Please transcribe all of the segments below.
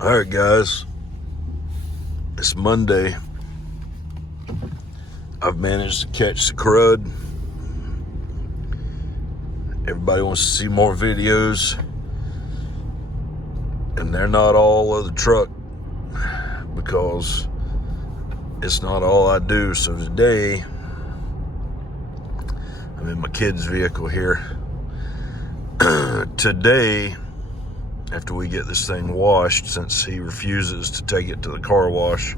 Alright guys, it's Monday. I've managed to catch the crud. Everybody wants to see more videos, and they're not all of the truck because it's not all I do. So today, I'm in my kid's vehicle here. Today, after we get this thing washed, since he refuses to take it to the car wash,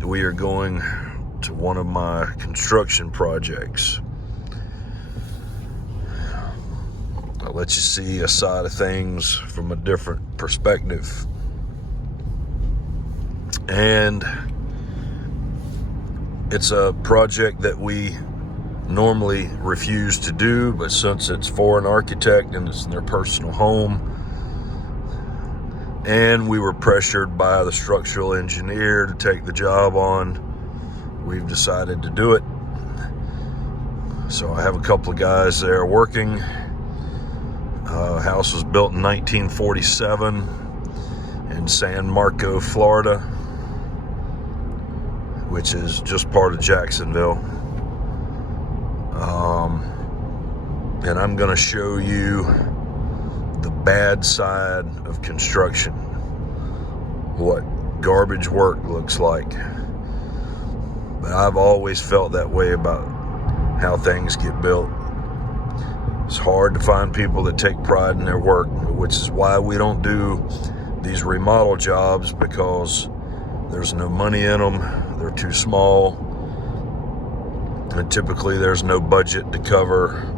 we are going to one of my construction projects. I'll let you see a side of things from a different perspective. And it's a project that we normally refuse to do, but since it's for an architect and it's in their personal home, and we were pressured by the structural engineer to take the job on, we've decided to do it. So I have a couple of guys there working. House was built in 1947 in San Marco, Florida, which is just part of Jacksonville. And I'm going to show you the bad side of construction, what garbage work looks like. But I've always felt that way about how things get built. It's hard to find people that take pride in their work, which is why we don't do these remodel jobs, because there's no money in them, they're too small, and typically there's no budget to cover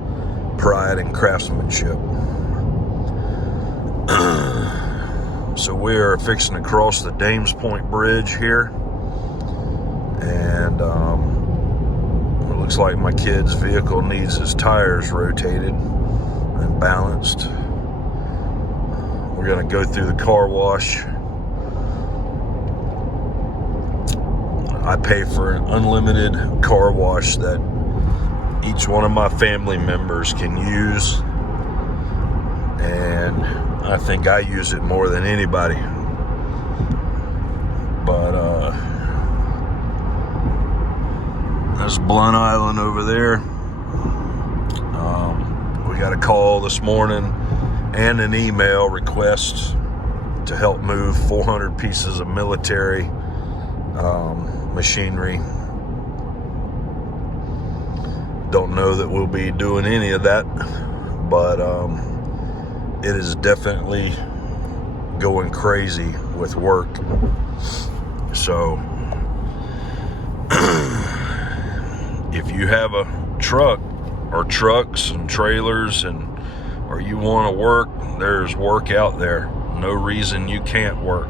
pride and craftsmanship. So we're fixing to cross the Dames Point Bridge here, and it looks like my kid's vehicle needs his tires rotated and balanced. We're going to go through the car wash. I pay for an unlimited car wash that each one of my family members can use, and I think I use it more than anybody. But there's Blunt Island over there. We got a call this morning and an email request to help move 400 pieces of military machinery. Don't know that we'll be doing any of that, but it is definitely going crazy with work. So if you have a truck or trucks and trailers, or you want to work, there's work out there. No reason you can't work.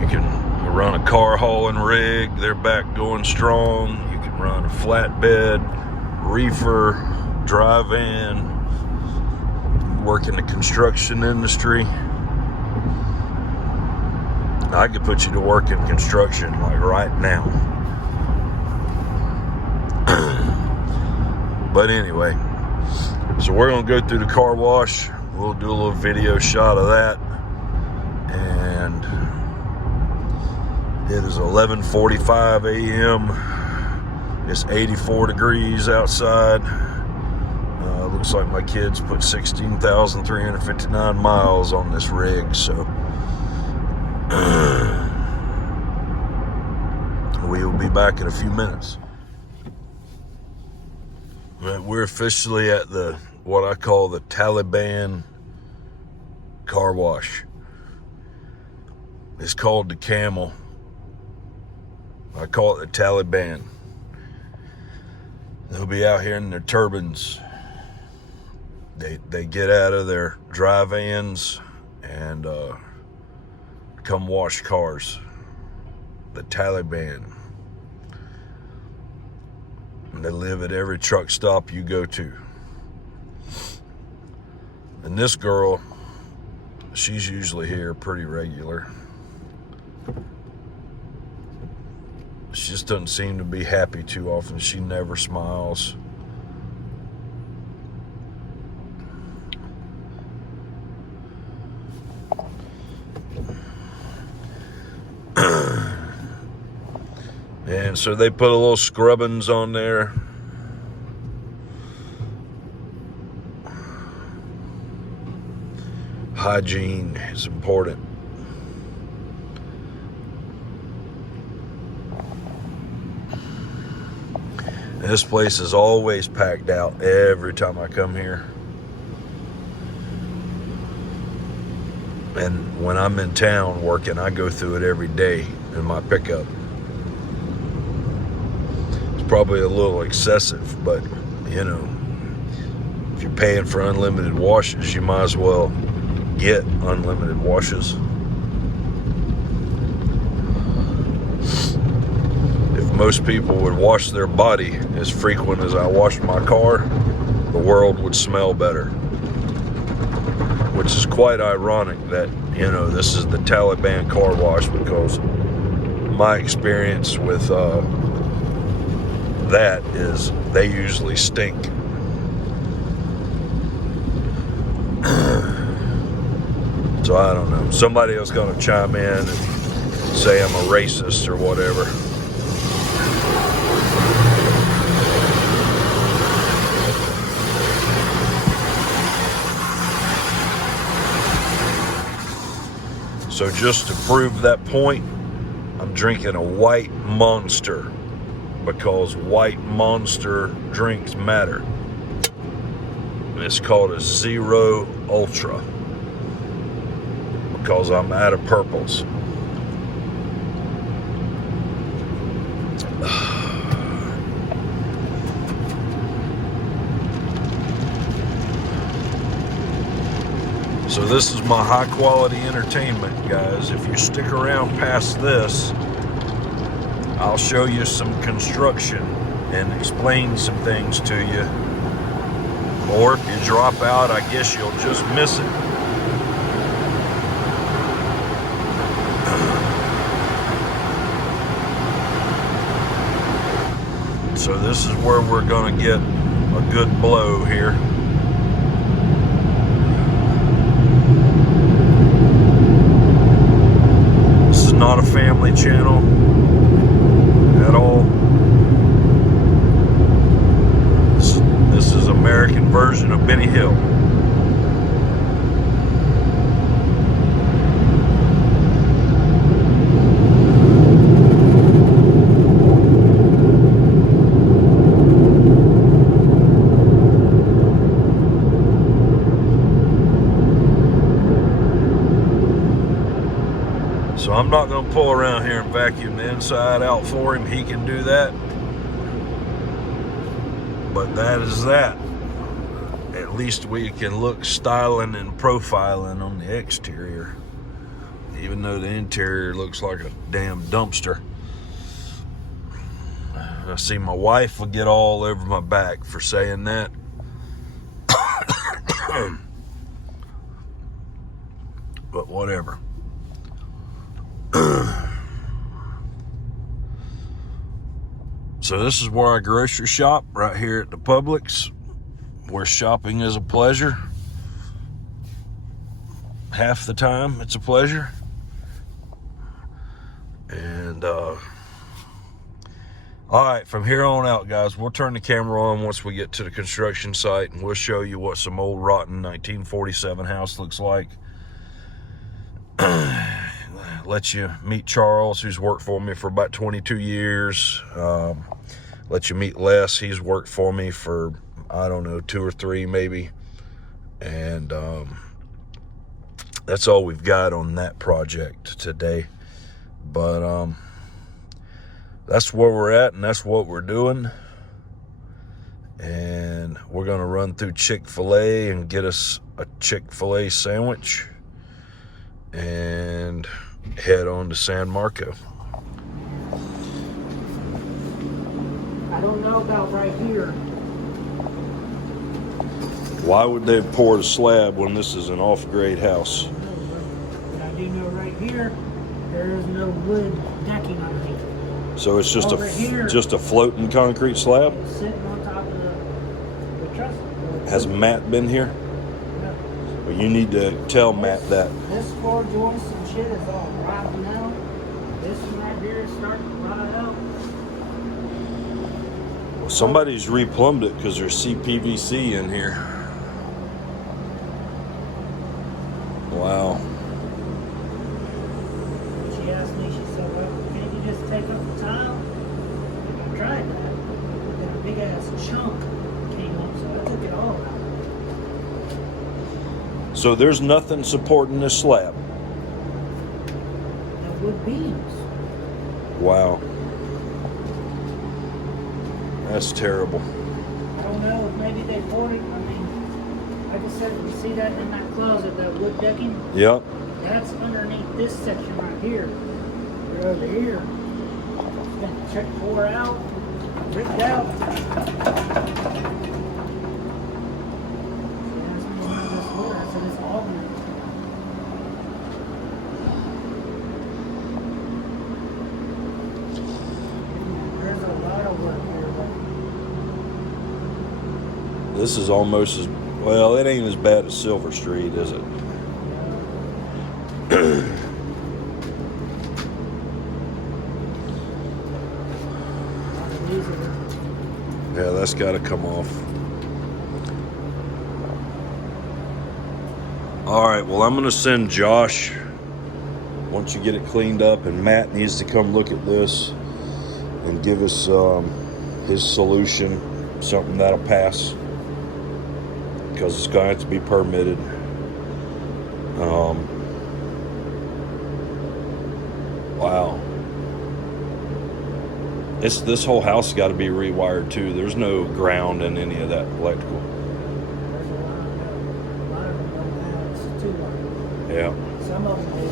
You can run a car hauling rig, they're back going strong. You can run a flatbed, reefer, dry van, work in the construction industry. I could put you to work in construction like right now. But anyway, so we're going to go through the car wash. We'll do a little video shot of that. And it is 11:45 a.m. It's 84 degrees outside. Looks like my kids put 16,359 miles on this rig, so we will be back in a few minutes. We're officially at what I call the Taliban car wash. It's called the Camel. I call it the Taliban. They'll be out here in their turbans. They get out of their dry vans and come wash cars. The Taliban. And they live at every truck stop you go to. And this girl, she's usually here pretty regular. She just doesn't seem to be happy too often. She never smiles. And so they put a little scrubbings on there. Hygiene is important. This place is always packed out every time I come here. And when I'm in town working, I go through it every day in my pickup. It's probably a little excessive, but you know, if you're paying for unlimited washes, you might as well get unlimited washes. Most people would wash their body as frequent as I wash my car, the world would smell better. Which is quite ironic that, you know, this is the Taliban car wash, because my experience with that is they usually stink. So I don't know. Somebody else gonna chime in and say I'm a racist or whatever. So just to prove that point, I'm drinking a White Monster, because White Monster drinks matter. And it's called a Zero Ultra, because I'm out of purples. So this is my high quality entertainment, guys. If you stick around past this, I'll show you some construction and explain some things to you. Or if you drop out, I guess you'll just miss it. So this is where we're gonna get a good blow here. Not a family channel at all. This is American version of Benny Hill. So I'm not going to pull around here and vacuum the inside out for him. He can do that. But that is that. At least we can look styling and profiling on the exterior, even though the interior looks like a damn dumpster. I see my wife will get all over my back for saying that. But whatever. So this is where I grocery shop, right here at the Publix, where shopping is a pleasure. Half the time it's a pleasure. And all right, from here on out, guys, we'll turn the camera on once we get to the construction site, and we'll show you what some old rotten 1947 house looks like. Let you meet Charles, who's worked for me for about 22 years. Let you meet Les. He's worked for me for, I don't know, 2 or 3 maybe. And that's all we've got on that project today. But that's where we're at, and that's what we're doing. And we're going to run through Chick-fil-A and get us a Chick-fil-A sandwich and head on to San Marco. I don't know about right here. Why would they pour a slab when this is an off-grade house? But I do know right here, there is no wood decking underneath. So it's just Over here, just a floating concrete slab? it's sitting on top of the truss. Has Matt been here? No. Well, you need to tell Matt that. This floor joist and shit is all rotten out. This one right here is starting to rot out. Well, somebody's replumbed it because there's CPVC in here. Wow. She asked me, she said, well, can't you just take up the tile? I tried that. Then a big ass chunk came up, so I took it all out. So there's nothing supporting this slab. And wood beams. Wow. That's terrible. I don't know if maybe they poured it. I mean, like I said, you see that in that closet, that wood decking? Yep. That's underneath this section right here. They're over here. It's been checked, poured out, ripped out. She asked me where this wood. I said it's all in it. There's a lot of work here, but This is almost as well. It ain't as bad as Silver Street, is it? Yeah, that's got to come off. All right, well, I'm going to send Josh once you get it cleaned up, and Matt needs to come look at this and give us his solution, something that'll pass, because it's going to have to be permitted. Wow. This whole house got to be rewired too. There's no ground in any of that electrical. there's a lot of them don't have it's two wire. Yeah. Some of them do.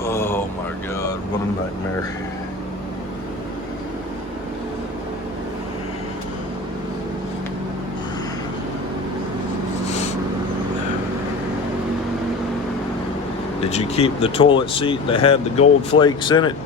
Oh my God, what a nightmare. Did you keep the toilet seat that had the gold flakes in it?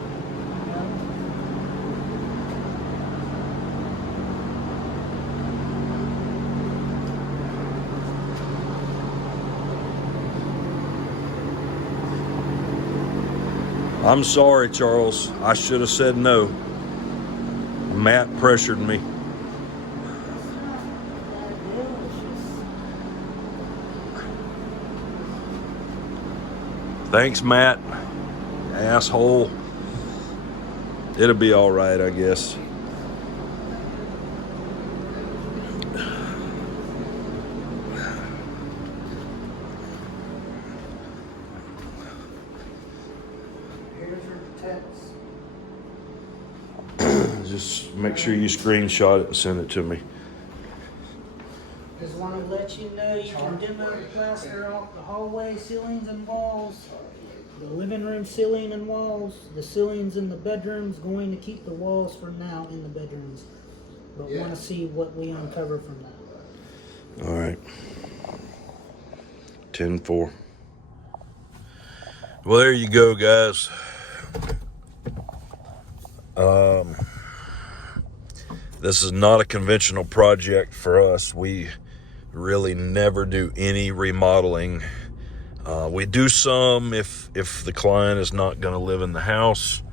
I'm sorry, Charles. I should have said no. Matt pressured me. Thanks, Matt. Asshole. It'll be all right, I guess. Here's your text. Just make sure you screenshot it and send it to me. Just want to let you know you can demo plaster off the hallway ceilings and walls, the living room ceiling and walls, the ceilings in the bedrooms. Going to keep the walls for now in the bedrooms, but want to see what we uncover from that. All right. 10-4. Well, there you go, guys. This is not a conventional project for us. We really never do any remodeling. We do some if the client is not going to live in the house.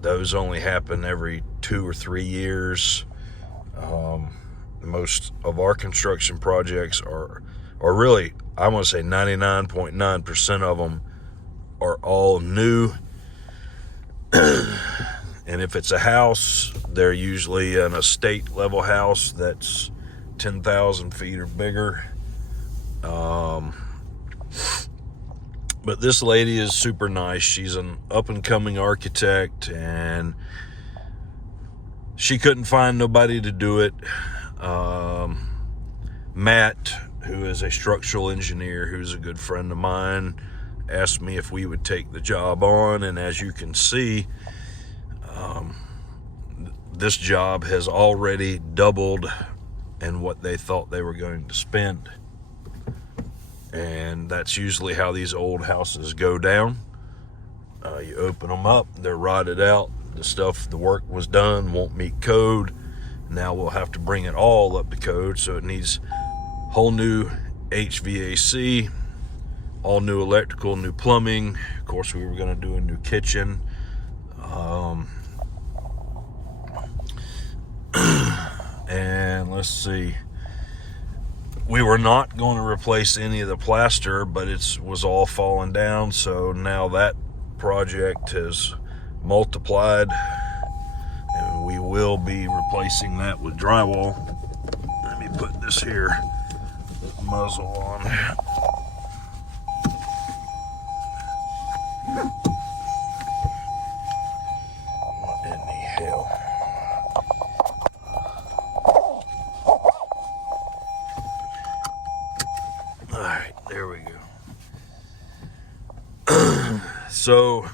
Those only happen every 2 or 3 years. Most of our construction projects are really, I want to say 99.9% of them are all new. And if it's a house, they're usually an estate level house that's 10,000 feet or bigger. But this lady is super nice. She's an up and coming architect, and she couldn't find nobody to do it. Matt, who is a structural engineer, who's a good friend of mine, asked me if we would take the job on, and as you can see, this job has already doubled in what they thought they were going to spend. And that's usually how these old houses go down. You open them up, they're rotted out. The work was done, won't meet code, Now we'll have to bring it all up to code, so it needs whole new HVAC, all new electrical, new plumbing. Of course, we were going to do a new kitchen. And let's see, we were not going to replace any of the plaster, but it was all falling down, so now that project has multiplied, and we will be replacing that with drywall. Let me put this here muzzle on. What in the hell? All right, there we go. So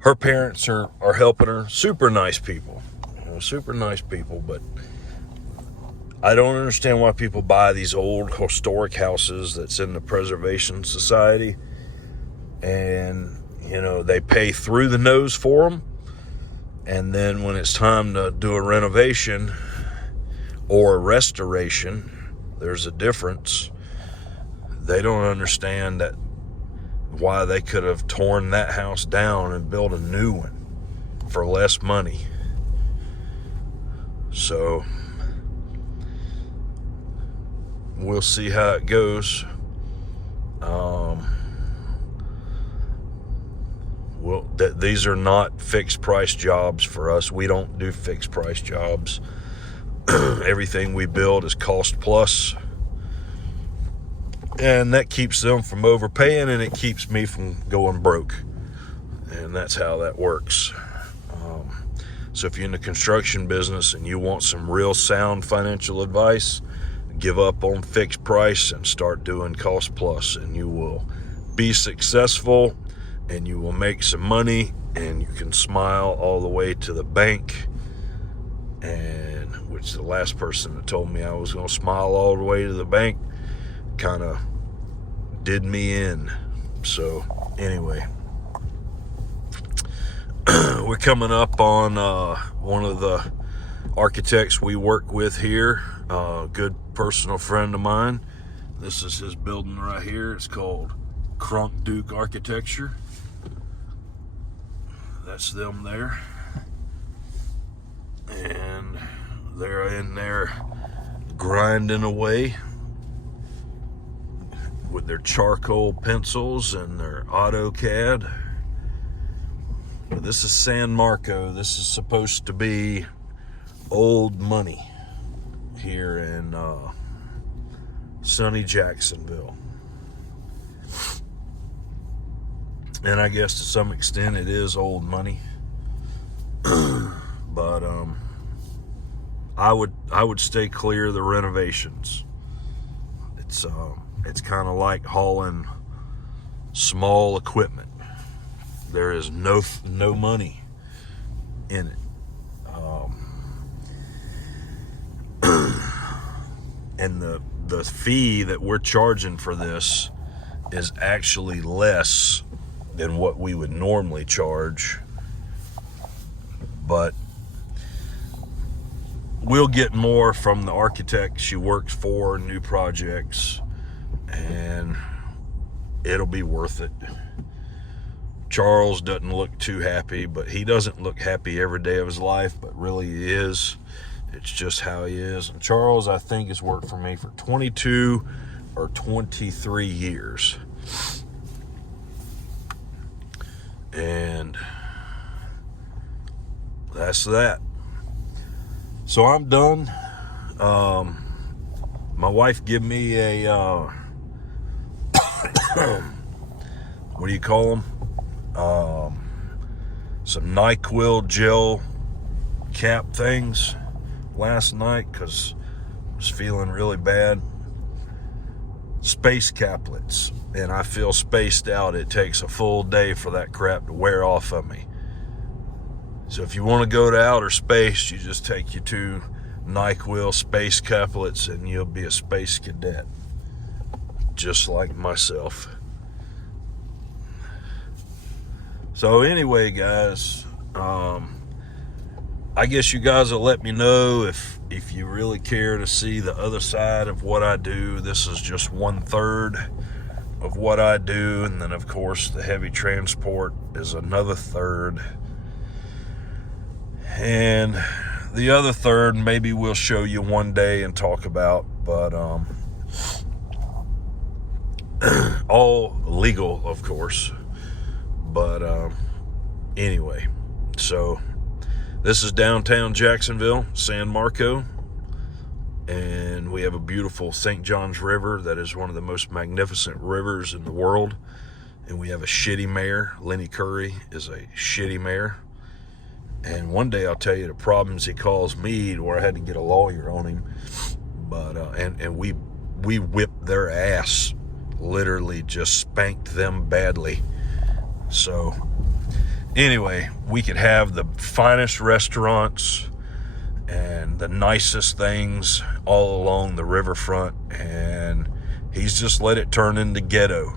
her parents are helping her. Super nice people, super nice people, but I don't understand why people buy these old historic houses that's in the Preservation Society, and they pay through the nose for them, and then when it's time to do a renovation or a restoration, there's a difference. They don't understand that why they could have torn that house down and built a new one for less money. So we'll see how it goes. These are not fixed price jobs for us. We don't do fixed price jobs. Everything we build is cost plus, and that keeps them from overpaying, and it keeps me from going broke, and that's how that works. So if you're in the construction business and you want some real sound financial advice, give up on fixed price and start doing cost plus, and you will be successful, and you will make some money, and you can smile all the way to the bank. And which the last person that told me I was going to smile all the way to the bank kind of did me in. So anyway, we're coming up on one of the architects we work with here, a good personal friend of mine. This is his building right here. It's called Crump Duke Architecture. That's them there. And they're in there grinding away with their charcoal pencils and their AutoCAD. But this is San Marco. This is supposed to be old money here in sunny Jacksonville. And I guess to some extent it is old money. But I would stay clear of the renovations. It's kind of like hauling small equipment. There is no money in it. And the fee that we're charging for this is actually less than what we would normally charge, but we'll get more from the architect she works for, new projects, and it'll be worth it. Charles doesn't look too happy, but he doesn't look happy every day of his life, but really he is. It's just how he is. And Charles, I think, has worked for me for 22 or 23 years. And that's that. So I'm done. My wife gave me a what do you call them? Some NyQuil gel cap things last night because I was feeling really bad. Space caplets, and I feel spaced out. It takes a full day for that crap to wear off of me. So if you want to go to outer space, you just take your 2 NyQuil space caplets and you'll be a space cadet, just like myself. So anyway, guys, I guess you guys will let me know if you really care to see the other side of what I do. This is just 1/3 of what I do, and then of course the heavy transport is another third, and the other third maybe we'll show you one day and talk about, but all legal, of course. But anyway, so this is downtown Jacksonville, San Marco, and we have a beautiful St. Johns River that is one of the most magnificent rivers in the world, and we have a shitty mayor. Lenny Curry is a shitty mayor, and one day I'll tell you the problems he caused me to where I had to get a lawyer on him, but and we whipped their ass, literally just spanked them badly. So anyway, we could have the finest restaurants and the nicest things all along the riverfront, and he's just let it turn into ghetto.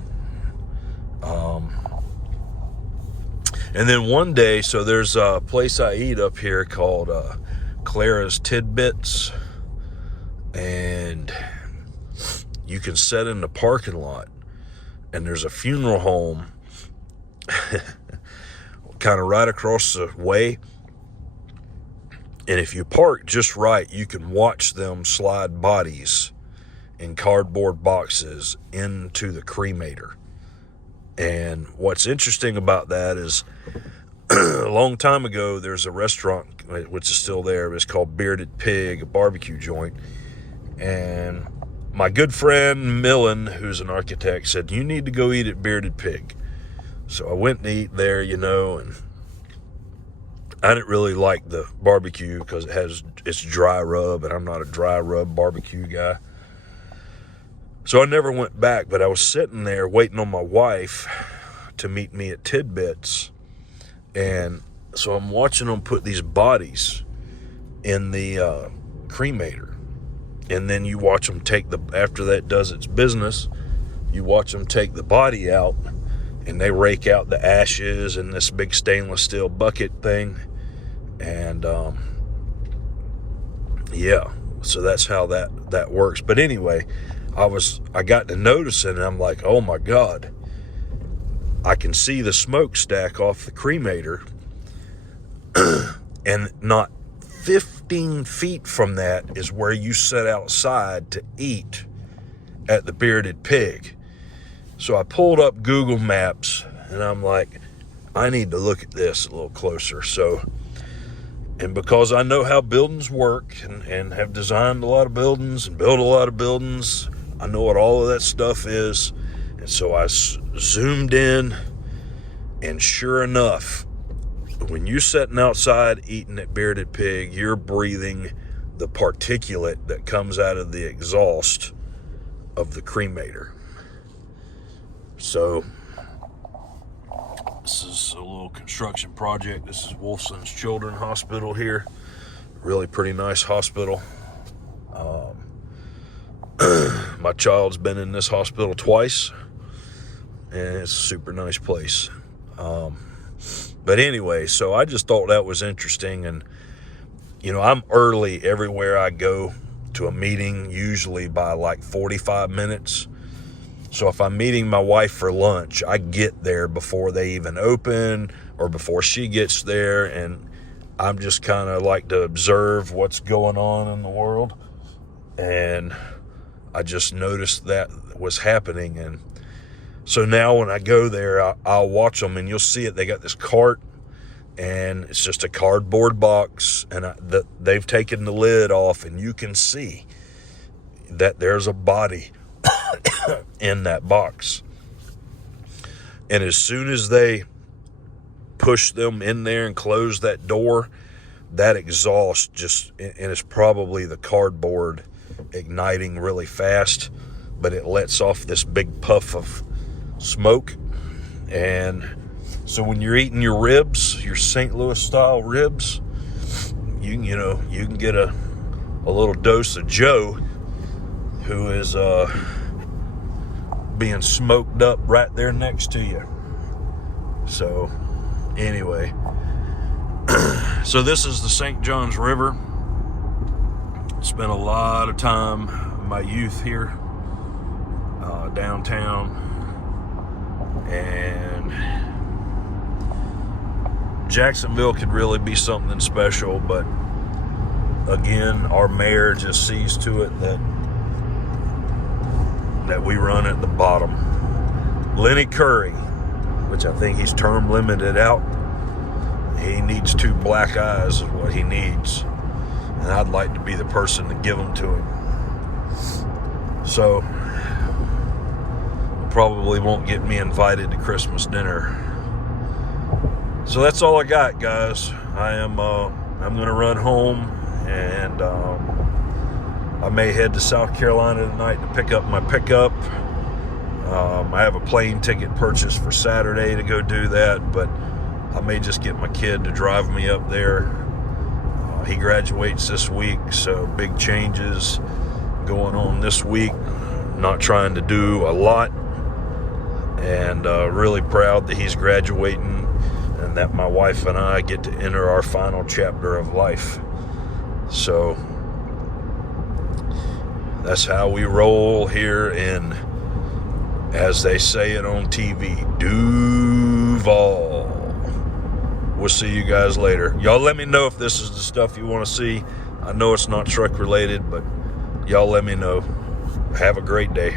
And then one day, so there's a place I eat up here called Clara's Tidbits, and you can sit in the parking lot, and there's a funeral home kind of right across the way, and if you park just right, you can watch them slide bodies in cardboard boxes into the cremator. And what's interesting about that is a long time ago, there's a restaurant which is still there. It's called Bearded Pig, a barbecue joint, and my good friend Millen, who's an architect, said you need to go eat at Bearded Pig. So I went and eat there, and I didn't really like the barbecue because it's dry rub, and I'm not a dry rub barbecue guy. So I never went back, but I was sitting there waiting on my wife to meet me at Tidbits, and so I'm watching them put these bodies in the cremator, and then you watch them after that does its business, you watch them take the body out, and they rake out the ashes in this big stainless steel bucket thing. And yeah, so that's how that works. But anyway, I got to noticing, and I'm like, oh my God, I can see the smokestack off the cremator, and not 15 feet from that is where you sit outside to eat at the Bearded Pig. So I pulled up Google Maps, and I'm like, I need to look at this a little closer. And because I know how buildings work and have designed a lot of buildings and built a lot of buildings, I know what all of that stuff is. And so I zoomed in, and sure enough, when you're sitting outside eating at Bearded Pig, you're breathing the particulate that comes out of the exhaust of the cremator. So this is a little construction project. This is Wolfson's Children's Hospital here. Really pretty nice hospital. My child's been in this hospital twice, and it's a super nice place. But anyway, so I just thought that was interesting. And, I'm early everywhere I go to a meeting, usually by like 45 minutes. So if I'm meeting my wife for lunch, I get there before they even open or before she gets there, and I'm just kind of like to observe what's going on in the world. And I just noticed that was happening, and so now when I go there, I'll watch them, and you'll see it. They got this cart, and it's just a cardboard box, and they've taken the lid off, and you can see that there's a body in that box. And as soon as they push them in there and close that door, that exhaust and it's probably the cardboard igniting really fast, but it lets off this big puff of smoke. And so when you're eating your ribs, your St. Louis style ribs, you can get a little dose of Joe, who is being smoked up right there next to you. So anyway, So this is the St. Johns River. Spent a lot of time in my youth here downtown, and Jacksonville could really be something special, but again, our mayor just sees to it that we run at the bottom. Lenny Curry, which I think he's term limited out. He needs 2 black eyes is what he needs. And I'd like to be the person to give them to him. So, probably won't get me invited to Christmas dinner. So that's all I got, guys. I'm going to run home, and I may head to South Carolina tonight to pick up my pickup. I have a plane ticket purchased for Saturday to go do that, but I may just get my kid to drive me up there. He graduates this week, so big changes going on this week. Not trying to do a lot, and really proud that he's graduating and that my wife and I get to enter our final chapter of life. So that's how we roll here in, as they say it on TV, Duval. We'll see you guys later. Y'all let me know if this is the stuff you want to see. I know it's not truck related, but y'all let me know. Have a great day.